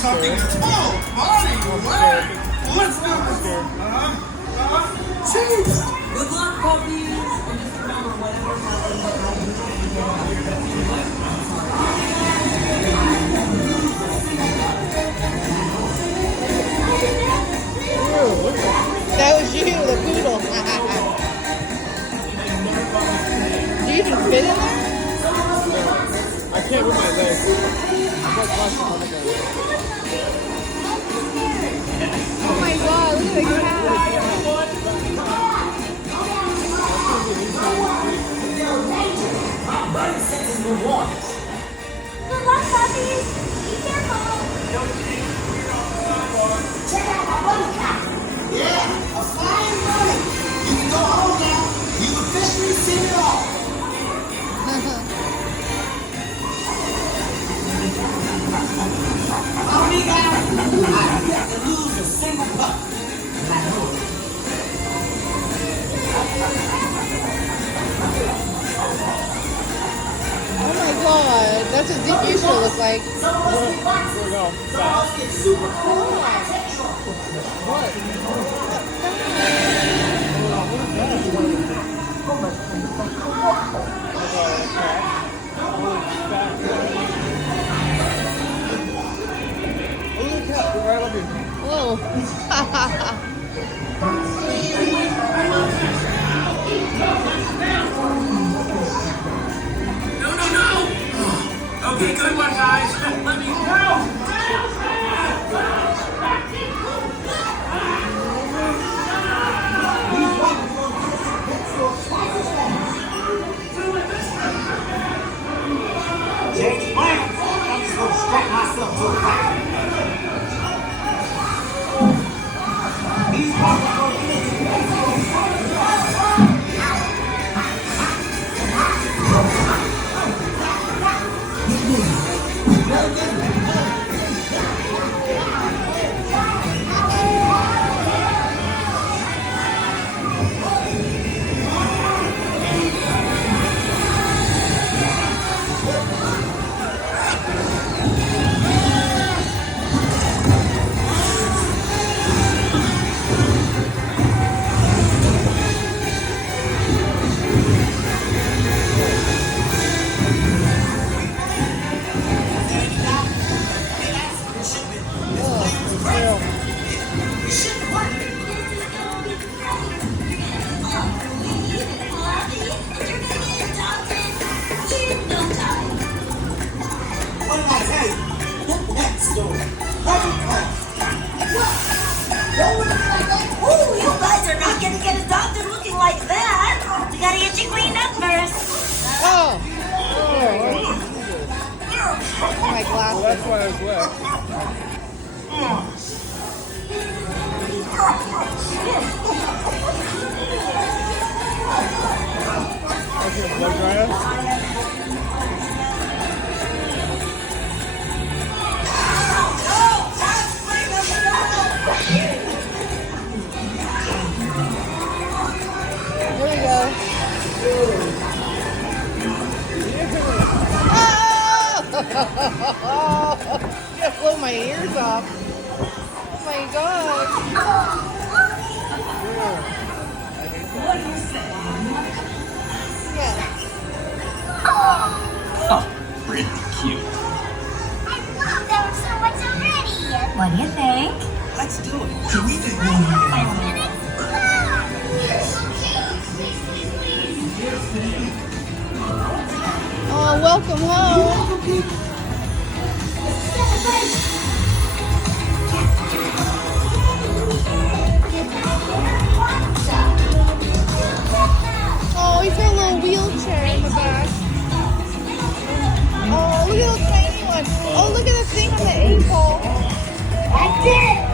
Something tall, body, let's do this. Cheese. Good luck, puppies. And just remember, whatever That was you, the poodle. Do you even fit in there? I can't with my legs. I'm like watching on the guy. Oh my god, look at the cat. Good luck, puppies. Be careful. Check out my bunny cat. Yeah, a flying bunny. You can go home now. You've officially seen it all. Follow me, guys. I've yet to lose a single pup. Oh my god, that's what Dick used to look like. Some of us get boxes. Some of us get super cool architectural. What? Right up here. Whoa. No. Okay, good one, guys. Let me go. Change plans. I'm just going to strap myself to a crack. These puppies are going to get Ooh, you guys are not gonna get adopted looking like that. You gotta get your cleaned up first. Oh. My glasses. That's why I was left. Okay, blood dry us. Here we go. Oh! Just blew my ears off. Oh my god. What do you say? Yeah. Oh, really cute. I love that we're so much already. What do you think? Let's do it. Can we take 5 minutes? Oh, welcome home. Oh, he's got a little wheelchair in the back. Oh, look at the tiny one. Oh, look at the thing on the ankle. I did it!